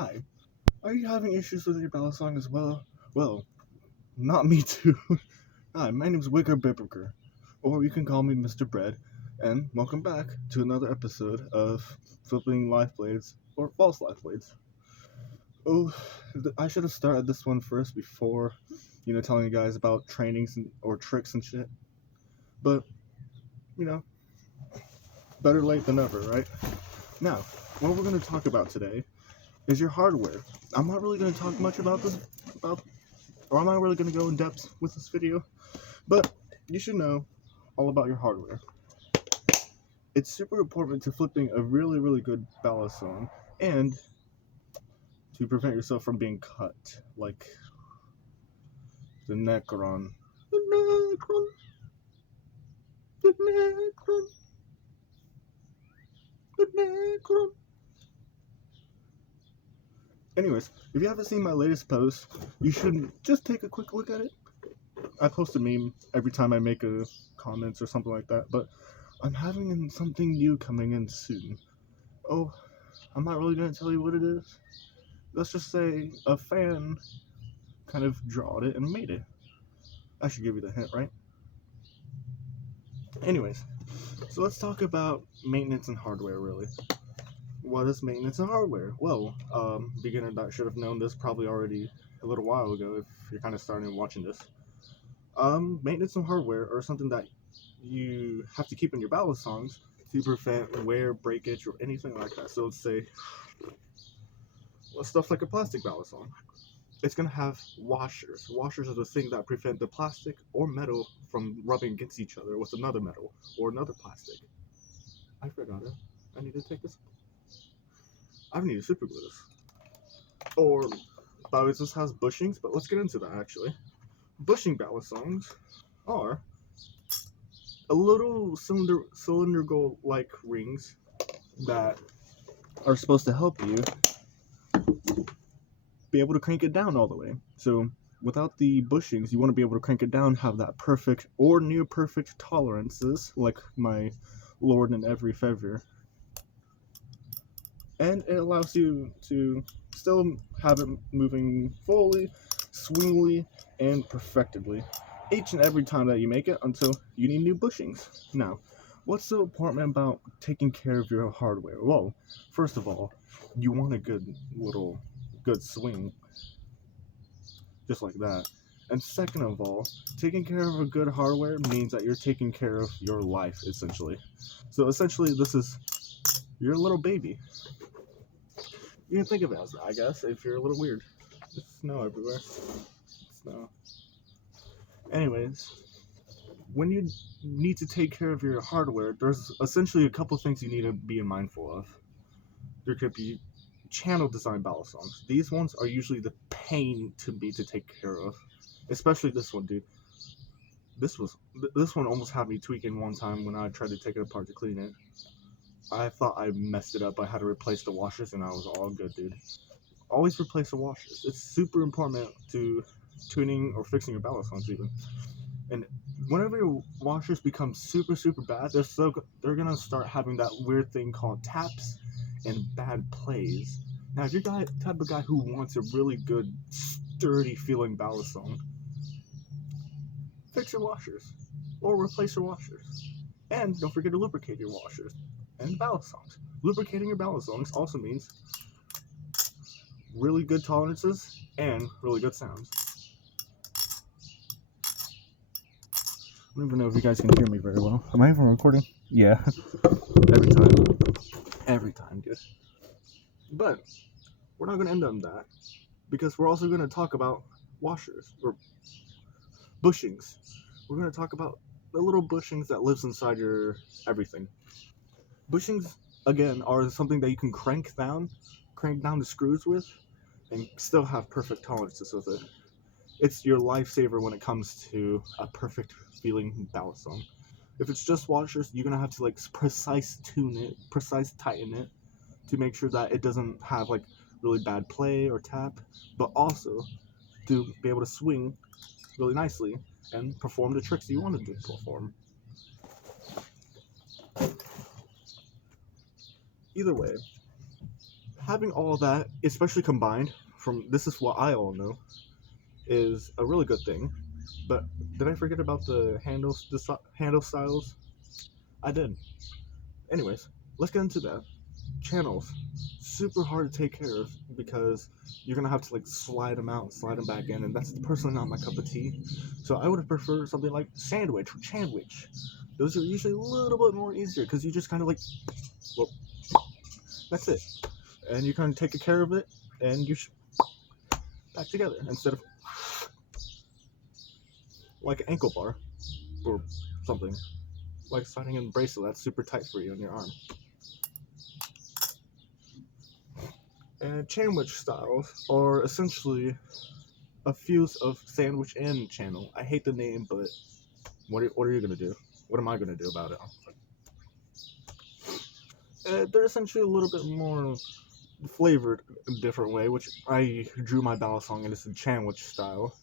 Hi, are you having issues with your balisong as well? Well, not me too. Hi, my name's Wigger Bibberger, or you can call me Mr. Bread, and welcome back to another episode of Flipping Life Blades, or False Life Blades. Oh, I should have started this one first before, telling you guys about trainings or tricks and shit. But, better late than never, right? Now, what we're going to talk about today is your hardware. I'm not really going to talk much about this, or I'm not really going to go in depth with this video, but you should know all about your hardware. It's super important to flipping a really, really good balisong and to prevent yourself from being cut, like the Necron. Anyways, if you haven't seen my latest post, you should just take a quick look at it. I post a meme every time I make a comments or something like that, but I'm having something new coming in soon. Oh, I'm not really going to tell you what it is. Let's just say a fan kind of drawed it and made it. I should give you the hint, right? Anyways, so let's talk about maintenance and hardware, really. What is maintenance and hardware? Well, beginner that should have known this probably already a little while ago if you're kind of starting watching this. Maintenance and hardware are something that you have to keep in your balisongs to prevent wear, breakage, or anything like that. So let's say, stuff like a plastic balisong. It's going to have washers. Washers are the thing that prevent the plastic or metal from rubbing against each other with another metal or another plastic. I forgot it. I need to take this. I need to super glue this. Or, this has bushings, but let's get into that actually. Bushing balisongs are a little cylindrical-like rings that are supposed to help you be able to crank it down all the way. So without the bushings, you want to be able to crank it down, have that perfect or near perfect tolerances, like my Lord and every favor. And it allows you to still have it moving fully, swingly, and perfectly each and every time that you make it until you need new bushings. Now, what's so important about taking care of your hardware? Well, first of all, you want a good swing, just like that. And second of all, taking care of a good hardware means that you're taking care of your life, essentially. So essentially, this is your little baby. You can think of it as that, I guess, if you're a little weird. There's snow everywhere. Snow. Anyways, when you need to take care of your hardware, there's essentially a couple things you need to be mindful of. There could be channel design balisongs. These ones are usually the pain to me to take care of. Especially this one, dude. This one almost had me tweaking one time when I tried to take it apart to clean it. I thought I messed it up. I had to replace the washers and I was all good, dude. Always replace the washers. It's super important to tuning or fixing your balisongs even. And whenever your washers become super, super bad, they're gonna start having that weird thing called taps and bad plays. Now, if you're the type of guy who wants a really good, sturdy feeling balisong, fix your washers or replace your washers. And don't forget to lubricate your washers and balisongs. Lubricating your balisongs also means really good tolerances and really good sounds. I don't even know if you guys can hear me very well. Am I even recording? Yeah. Every time, dude. But we're not going to end on that because we're also going to talk about washers or bushings. We're going to talk about the little bushings that lives inside your everything. Bushings, again, are something that you can crank down the screws with and still have perfect tolerances with it. It's your lifesaver when it comes to a perfect feeling balisong. If it's just washers, you're gonna have to precise tighten it to make sure that it doesn't have really bad play or tap, but also to be able to swing really nicely and perform the tricks you wanted to perform. Either way, having all that, especially combined from this is what I all know, is a really good thing. But did I forget about the handle styles? I did. Anyways, let's get into that. Channels, super hard to take care of because you're gonna have to like slide them out, slide them back in, and that's personally not my cup of tea. So I would have preferred something like sandwich or sandwich. Those are usually a little bit more easier because you just kind of like, well, that's it, and you kind of take care of it, and you back together instead of like an ankle bar or something like sliding in a bracelet that's super tight for you on your arm. And sandwich styles are essentially a fuse of sandwich and channel. I hate the name, but what are you gonna do? What am I gonna do about it? They're essentially a little bit more flavored a different way, which I drew my balisong in this sandwich style,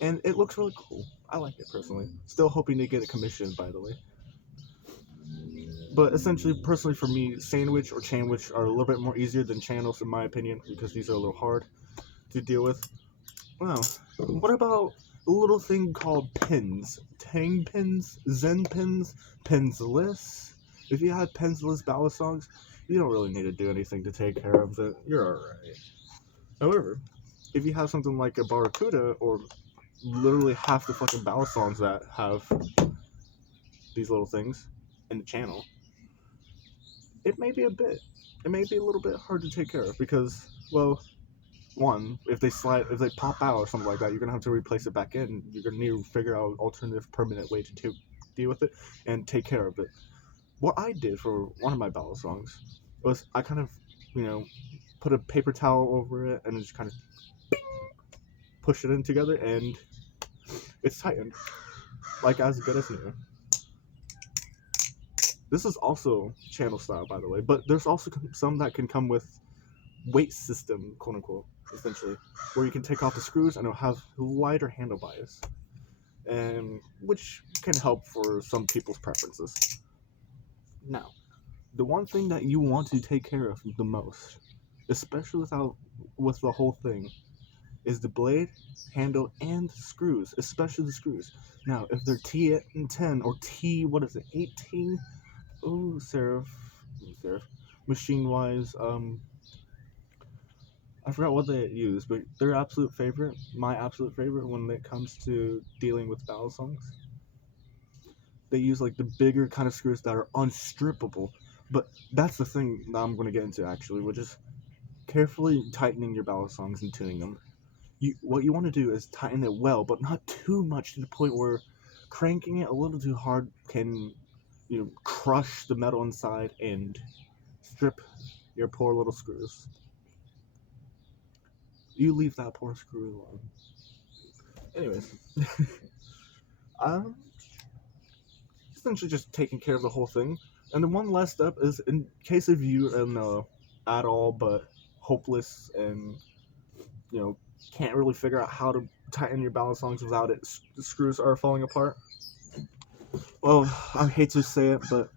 and it looks really cool. I like it personally. Still hoping to get it commissioned, by the way. But essentially, personally for me, sandwich or sandwich are a little bit more easier than channels in my opinion because these are a little hard to deal with. Wow. What about a little thing called pins? Tang pins? Zen pins? Pensless? If you had pensless balisongs, you don't really need to do anything to take care of it. You're alright. However, if you have something like a barracuda or literally half the fucking balisongs that have these little things in the channel, it may be a little bit hard to take care of because, well, one, if they pop out or something like that, you're gonna have to replace it back in. You're gonna need to figure out an alternative, permanent way to deal with it and take care of it. What I did for one of my balisongs was I kind of, you know, put a paper towel over it and just kind of push it in together, and it's tightened, like as good as new. This is also channel style, by the way, but there's also some that can come with weight system, quote unquote, essentially, where you can take off the screws and it'll have lighter handle bias, and which can help for some people's preferences. Now, the one thing that you want to take care of the most, especially with the whole thing, is the blade, handle, and screws, especially the screws. Now, if they're T10 or what is it, 18? Oh, Seraph. Machine-wise, I forgot what they use, but their absolute favorite, my absolute favorite when it comes to dealing with balisongs, they use like the bigger kind of screws that are unstrippable. But that's the thing that I'm going to get into actually, which is carefully tightening your balisongs and tuning them. What you want to do is tighten it well, but not too much to the point where cranking it a little too hard can, crush the metal inside and strip your poor little screws. You leave that poor screw alone. Anyways, um, essentially just taking care of the whole thing. And the one last step is in case of you at all but hopeless and can't really figure out how to tighten your balisongs without the screws are falling apart. Well, I hate to say it, but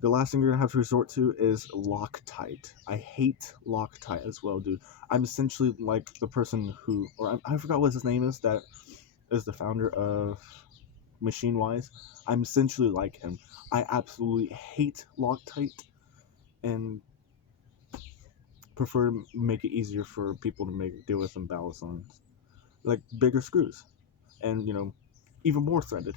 the last thing you're gonna have to resort to is Loctite. I hate Loctite as well, dude. I'm essentially like the person who, or I forgot what his name is, that is the founder of Machine Wise. I'm essentially like him. I absolutely hate Loctite and prefer to make it easier for people to deal with some balisongs, like bigger screws, and even more threaded.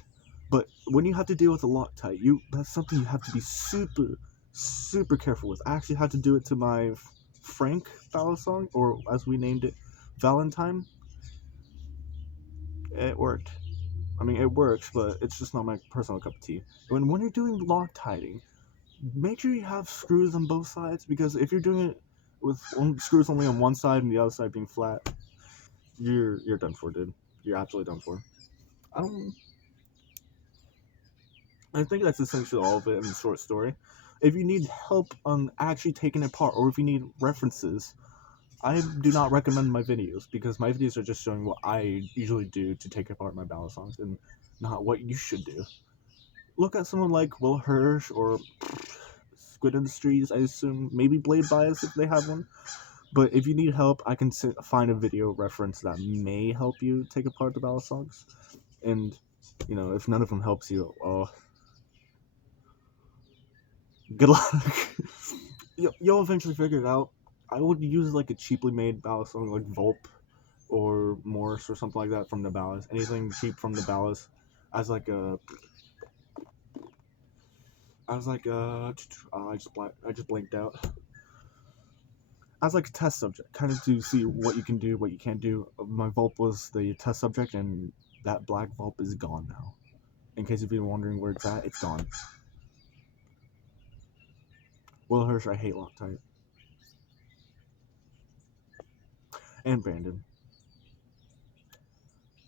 But when you have to deal with a Loctite, that's something you have to be super, super careful with. I actually had to do it to my Frank balisong, or as we named it, Valentine. It worked. I mean, it works, but it's just not my personal cup of tea. When you're doing Loctiting, make sure you have screws on both sides, because if you're doing it with screws only on one side and the other side being flat, you're done for, dude. You're absolutely done for. I think that's essentially all of it in the short story. If you need help on actually taking it apart, or if you need references, I do not recommend my videos, because my videos are just showing what I usually do to take apart my balisongs and not what you should do. Look at someone like Will Hirsch or Squid Industries, I assume. Maybe Blade Bias if they have one. But if you need help, I can find a video reference that may help you take apart the balisongs. And, you know, if none of them helps you, good luck. You'll eventually figure it out. I would use like a cheaply made balisong, like Volp or Morse or something like that from the Balis. Anything cheap from the Balis as like a. I just blanked out. As like a test subject, kind of to see what you can do, what you can't do. My Volp was the test subject, and that black Volp is gone now. In case if you're wondering where it's at, it's gone. Will Hirsch, I hate Loctite. And Brandon.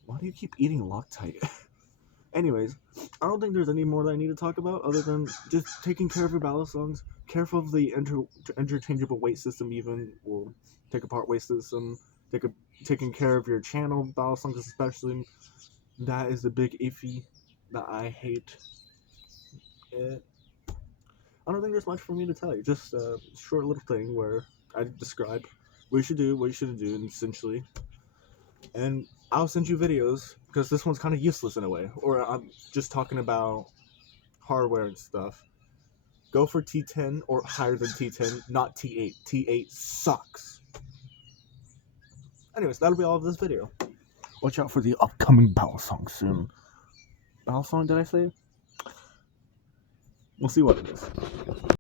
Why do you keep eating Loctite? Anyways, I don't think there's any more that I need to talk about other than just taking care of your balisongs. Careful of the interchangeable weight system even, or take apart weight system. Taking care of your channel balisongs especially. That is the big iffy that I hate. I don't think there's much for me to tell you. Just a short little thing where I describe what you should do, what you shouldn't do, essentially. And I'll send you videos, because this one's kind of useless in a way. Or I'm just talking about hardware and stuff. Go for T10 or higher than T10, not T8. T8 sucks. Anyways, that'll be all of this video. Watch out for the upcoming balisong soon. Balisong, did I say? We'll see what it is.